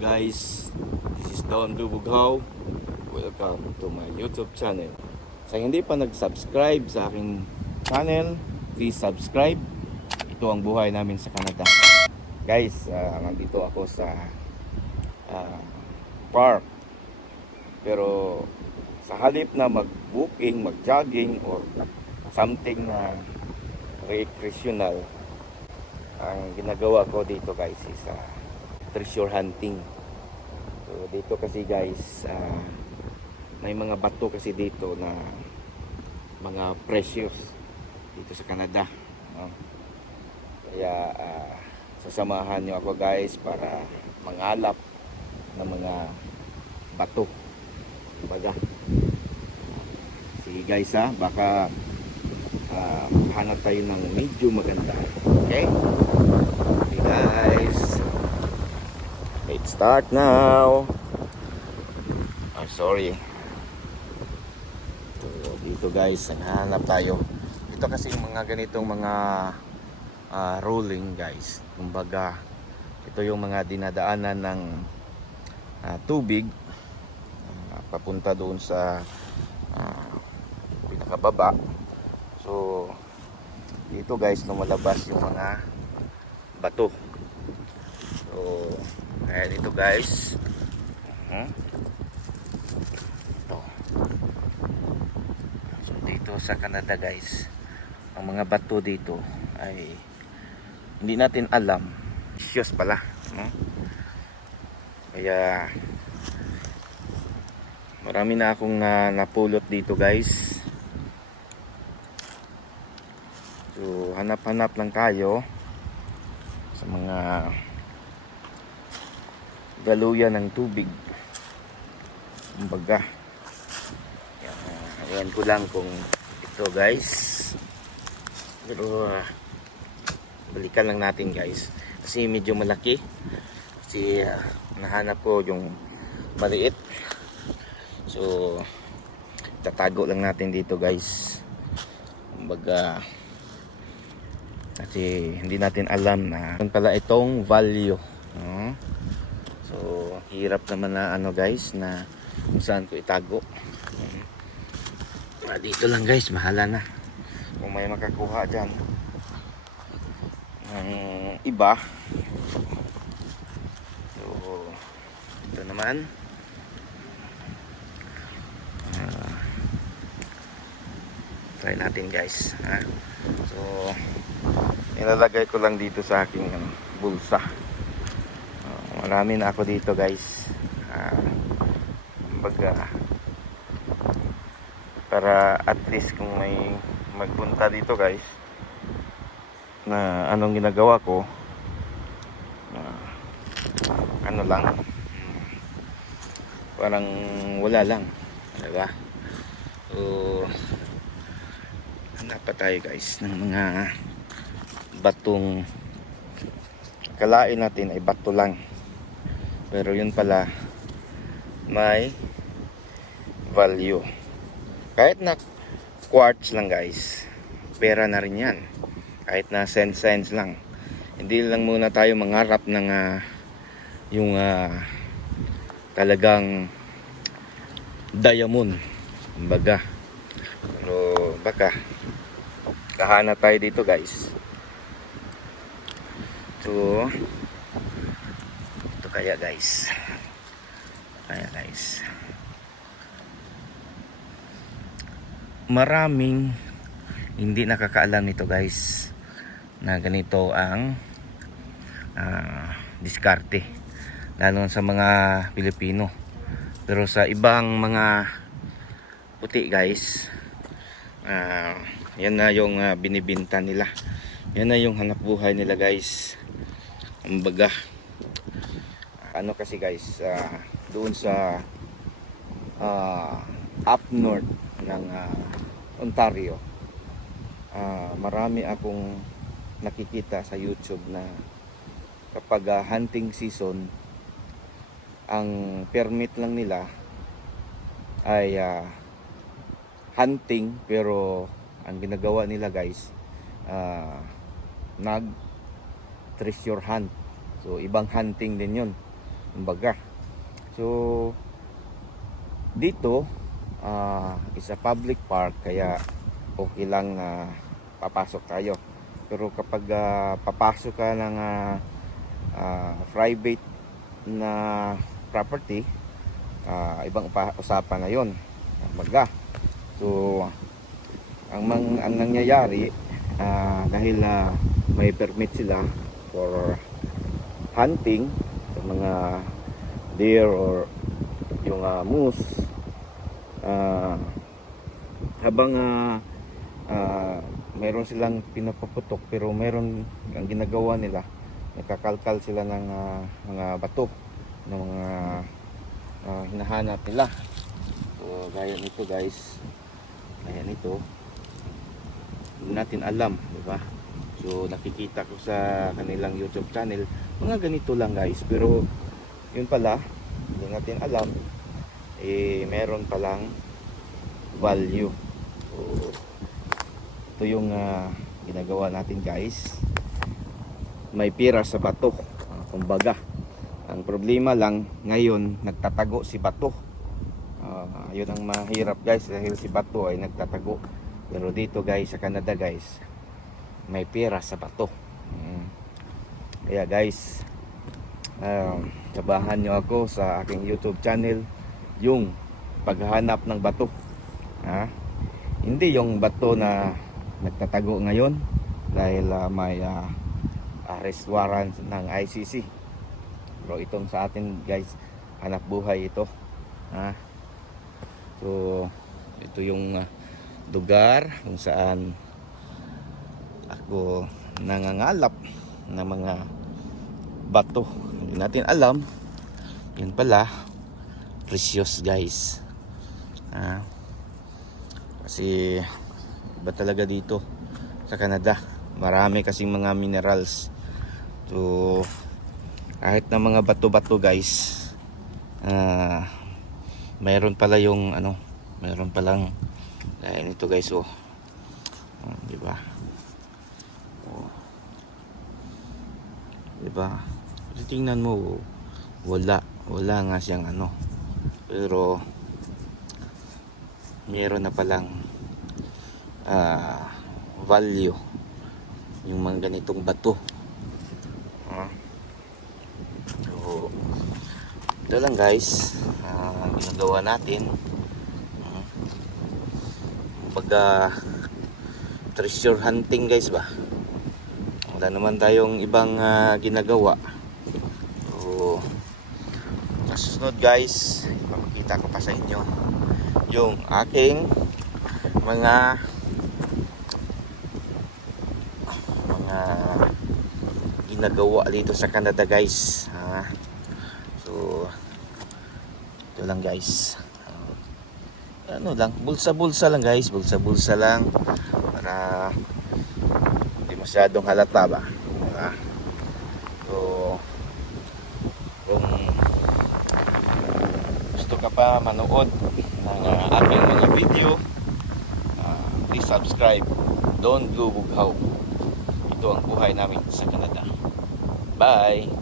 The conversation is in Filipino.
Guys, this is Don Lubughaw. Welcome to my YouTube channel. Sa hindi pa nag-subscribe sa aking channel, please subscribe. Ito ang buhay namin sa Canada. Guys, nandito ako sa park. Pero sa halip na mag-booking, mag-jogging or something na recreational, ang ginagawa ko dito guys is treasure hunting. So dito kasi guys, may mga bato kasi dito na mga precious dito sa Canada, no? Kaya sasamahan nyo ako guys para mangalap ng mga bato, kumbaga. Sige guys, baka hanap tayo ng medyo maganda. Okay? Okay guys, let's start now. Sorry. So, dito guys, hanap tayo. Ito kasi yung mga ganitong mga rolling guys. Kumbaga, ito yung mga dinadaanan ng tubig papunta doon sa pinakababa. So, dito guys, lumalabas yung mga bato. So, ayan ito guys. Ito. So, dito sa Canada guys, ang mga bato dito ay hindi natin alam. Precious pala, no? Kaya marami na akong napulot dito guys. So, hanap-hanap lang tayo sa mga galuyan ng tubig. Kumbaga, ayan ko lang kung ito guys. Pero balikan lang natin guys, kasi medyo malaki. Kasi nahanap ko yung maliit. So tatago lang natin dito guys. Kumbaga, kasi hindi natin alam na pala itong value, no? So hirap naman na guys, na kung saan ko itago. Dito lang guys, mahala na kung may makakuha dyan ng iba. So ito naman, try natin guys, so ilalagay ko lang dito sa aking bulsa. Marami na ako dito guys. Kumbaga, para at least kung may magpunta dito guys, na anong ginagawa ko, ano lang, parang wala lang, diba? So hanap pa tayo guys ng mga batong kalain natin ay bato lang, pero yun pala may value. Kahit na quartz lang guys, pera na rin yan. Kahit na cents lang, hindi lang muna tayo mangarap ng yung talagang diamond, kumbaga. Pero baka kahanap tayo dito guys. So ito kaya guys, maraming hindi nakakaalam nito guys, na ganito ang diskarte, lalo sa mga Pilipino. Pero sa ibang mga puti guys, yan na yung binibinta nila, yan na yung hanap buhay nila guys. Kumbaga, ano kasi guys, doon sa up north ng Ontario, marami akong nakikita sa YouTube na kapag hunting season, ang permit lang nila ay hunting, pero ang ginagawa nila guys, nag treasure hunt. So ibang hunting din yun. kumbaga. So dito is a public park, kaya okay lang na papasok tayo. Pero kapag papasok ka ng private na property, ibang usapan na yon, kumbaga. So ang nangyayari, dahil may permit sila for hunting sa mga deer or yung moose, habang meron silang pinapaputok, pero meron ang ginagawa nila, nakakalkal sila ng mga bato ng mga hinahanap nila. So gaya nito guys, gaya nito, hindi natin alam, di ba? So nakikita ko sa kanilang YouTube channel, mga ganito lang guys, pero yun pala, hindi natin alam, meron palang value. So ito yung ginagawa natin guys, may pira sa bato, kumbaga. Ang problema lang ngayon, nagtatago si bato. Yun ang mahirap guys, dahil si bato ay nagtatago. Pero dito guys, sa Canada guys, may pira sa bato. Kaya guys, sabahan nyo ako sa aking YouTube channel, yung paghahanap ng bato. Hindi yung bato na nagtatago ngayon dahil may arrest warrant ng ICC. Pero itong sa atin guys, hanap buhay ito. So ito yung lugar kung saan ako nangangalap ng mga bato. Hindi natin alam, yun pala precious guys. Kasi iba talaga dito sa Canada, marami kasing mga minerals. So kahit na mga bato-bato guys, mayroon pala yung mayroon palang ito guys, di ba? Di ba? Tingnan mo, wala nga siyang pero meron na palang value yung mga ganitong bato. So ito lang guys, ginagawa natin pag treasure hunting guys ba. Wala naman tayong ibang ginagawa. So sa susunod guys, ipapakita ko pa sa inyo yung aking mga ginagawa dito sa Canada guys. So ito lang guys, lang, bulsa-bulsa lang guys, bulsa-bulsa lang para hindi masyadong halata ba. So kung gusto ka pa manood ng aking mga video, please subscribe. Don't go bughaw. Ito ang buhay namin sa Canada. Bye!